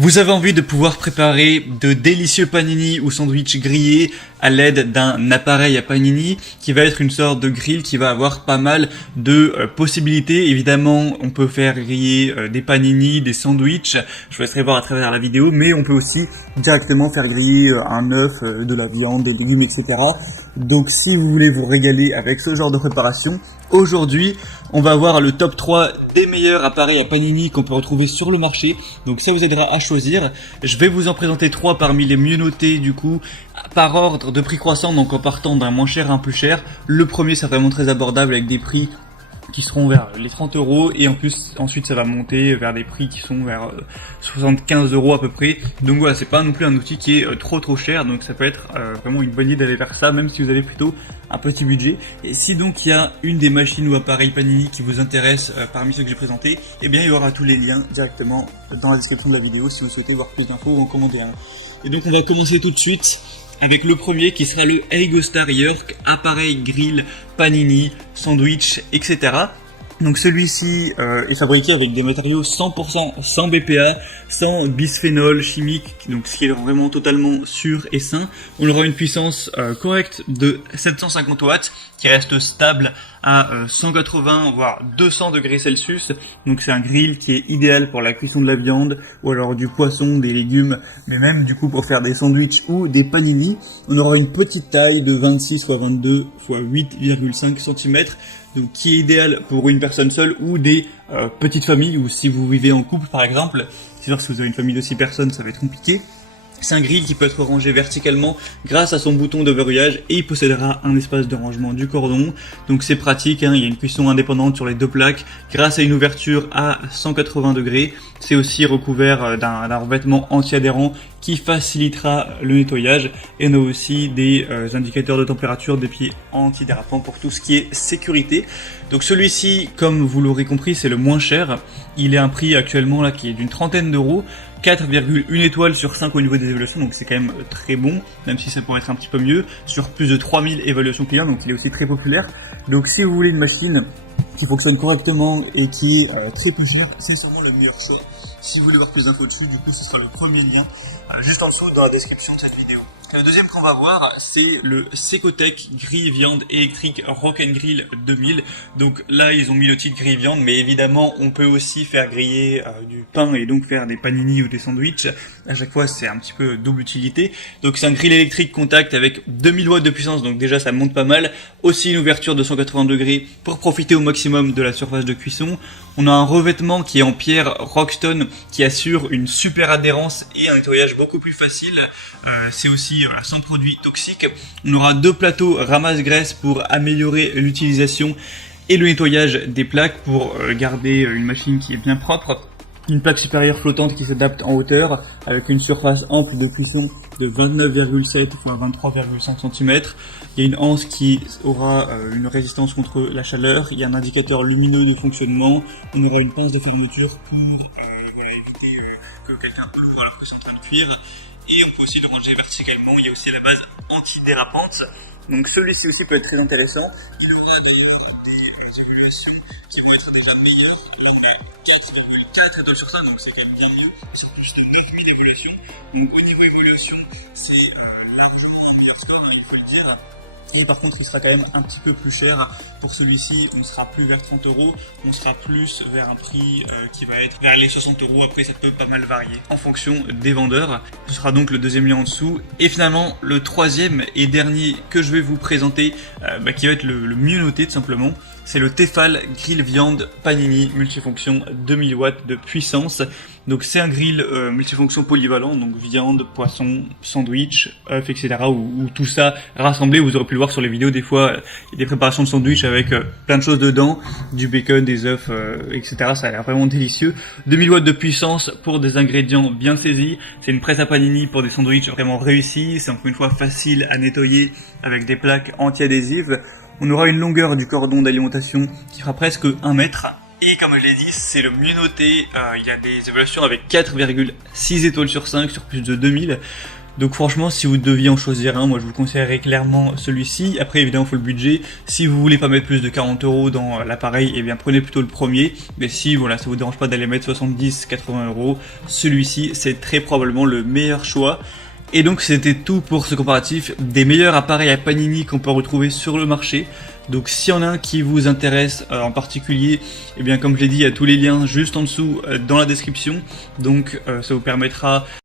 Vous avez envie de pouvoir préparer de délicieux panini ou sandwichs grillés à l'aide d'un appareil à panini qui va être une sorte de grill qui va avoir pas mal de possibilités. Évidemment, on peut faire griller des panini, des sandwichs, je vous laisserai voir à travers la vidéo, mais on peut aussi directement faire griller un œuf, de la viande, des légumes, etc. Donc si vous voulez vous régaler avec ce genre de préparation, aujourd'hui on va voir le top 3 des meilleurs appareils à panini qu'on peut retrouver sur le marché. Donc ça vous aidera à choisir. Je vais vous en présenter 3 parmi les mieux notés du coup, par ordre de prix croissant, donc en partant d'un moins cher à un plus cher. Le premier c'est vraiment très abordable avec des prix qui seront vers les 30 € et en plus ensuite ça va monter vers des prix qui sont vers 75 € à peu près. Donc voilà, c'est pas non plus un outil qui est trop cher, donc ça peut être vraiment une bonne idée d'aller vers ça même si vous avez plutôt un petit budget. Et si donc il y a une des machines ou appareils Panini qui vous intéresse parmi ceux que j'ai présentés, eh bien il y aura tous les liens directement dans la description de la vidéo si vous souhaitez voir plus d'infos ou en commander un. Et donc on va commencer tout de suite avec le premier qui sera le Eigostar York, appareil grill, panini, sandwich, etc. Donc celui-ci est fabriqué avec des matériaux 100% sans BPA, sans bisphénol chimique, donc ce qui est vraiment totalement sûr et sain. On aura une puissance correcte de 750 watts qui reste stable à 180 voire 200 degrés Celsius. Donc c'est un grill qui est idéal pour la cuisson de la viande ou alors du poisson, des légumes, mais même du coup pour faire des sandwichs ou des panini. On aura une petite taille de 26 x 22 x 8,5 cm. Donc qui est idéal pour une personne seule ou des petites familles, ou si vous vivez en couple par exemple. C'est-à-dire si vous avez une famille de 6 personnes, ça va être compliqué. C'est un grill qui peut être rangé verticalement grâce à son bouton de verrouillage et il possédera un espace de rangement du cordon. Donc c'est pratique, hein, il y a une cuisson indépendante sur les deux plaques grâce à une ouverture à 180 degrés. C'est aussi recouvert d'un revêtement anti-adhérent qui facilitera le nettoyage. Et on a aussi des indicateurs de température, des pieds antidérapants pour tout ce qui est sécurité. Donc celui-ci, comme vous l'aurez compris, c'est le moins cher. Il est un prix actuellement là qui est d'une trentaine d'euros. 4,1 étoiles sur 5 au niveau des évaluations, donc c'est quand même très bon, même si ça pourrait être un petit peu mieux, sur plus de 3000 évaluations clients, donc il est aussi très populaire. Donc si vous voulez une machine qui fonctionne correctement et qui est très peu chère, c'est sûrement le meilleur choix. Si vous voulez voir plus d'infos dessus, du coup ce sera le premier lien juste en dessous dans la description de cette vidéo. Le deuxième qu'on va voir, c'est le Secotech grille viande électrique Rock & Grill 2000. Donc là, ils ont mis le titre grille viande, mais évidemment, on peut aussi faire griller du pain et donc faire des panini ou des sandwichs. À chaque fois, c'est un petit peu double utilité. Donc c'est un grill électrique contact avec 2000 watts de puissance, donc déjà ça monte pas mal. Aussi une ouverture de 180 degrés pour profiter au maximum de la surface de cuisson. On a un revêtement qui est en pierre Rockstone qui assure une super adhérence et un nettoyage beaucoup plus facile. C'est aussi sans produits toxiques. On aura 2 plateaux ramasse-graisse pour améliorer l'utilisation et le nettoyage des plaques pour garder une machine qui est bien propre. Une plaque supérieure flottante qui s'adapte en hauteur avec une surface ample de cuisson de 29,7 x 23,5 cm. Il y a une anse qui aura une résistance contre la chaleur. Il y a un indicateur lumineux de fonctionnement. On aura une pince de fermeture pour éviter que quelqu'un ouvre le que c'est en train de cuire. Et on peut aussi le ranger verticalement. Il y a aussi la base antidérapante. Donc celui-ci aussi peut être très intéressant. Il aura d'ailleurs des évaluations qui vont être déjà meilleures. Là on est 4,4 étoiles sur 5, donc c'est quand même bien mieux. Sur plus de 9000 évaluations. Donc au niveau évaluation, c'est largement un meilleur score, hein, il faut le dire. Et par contre, il sera quand même un petit peu plus cher. Pour celui-ci, on sera plus vers 30 €, on sera plus vers un prix qui va être vers les 60 €. Après, ça peut pas mal varier en fonction des vendeurs. Ce sera donc le deuxième lien en dessous. Et finalement, le troisième et dernier que je vais vous présenter, qui va être le mieux noté tout simplement, c'est le Tefal Grill Viande Panini multifonction 2000 watts de puissance. Donc c'est un grill multifonction polyvalent, donc viande, poisson, sandwich, œufs, etc. Ou tout ça rassemblé. Vous aurez pu le voir sur les vidéos, des fois il y a des préparations de sandwich avec plein de choses dedans, du bacon, des œufs, etc. Ça a l'air vraiment délicieux. 2000 watts de puissance pour des ingrédients bien saisis. C'est une presse à panini pour des sandwichs vraiment réussis. C'est encore une fois facile à nettoyer avec des plaques anti-adhésives. On aura une longueur du cordon d'alimentation qui fera presque 1 mètre. Et comme je l'ai dit, c'est le mieux noté. Il y a des évaluations avec 4,6 étoiles sur 5 sur plus de 2000. Donc franchement, si vous deviez en choisir un, moi je vous conseillerais clairement celui-ci. Après évidemment il faut le budget. Si vous voulez pas mettre plus de 40 € dans l'appareil, eh bien prenez plutôt le premier. Mais si voilà, ça vous dérange pas d'aller mettre 70-80 €, celui-ci c'est très probablement le meilleur choix. Et donc c'était tout pour ce comparatif des meilleurs appareils à Panini qu'on peut retrouver sur le marché. Donc s'il y en a un qui vous intéresse en particulier, eh bien comme je l'ai dit, il y a tous les liens juste en dessous dans la description. Donc ça vous permettra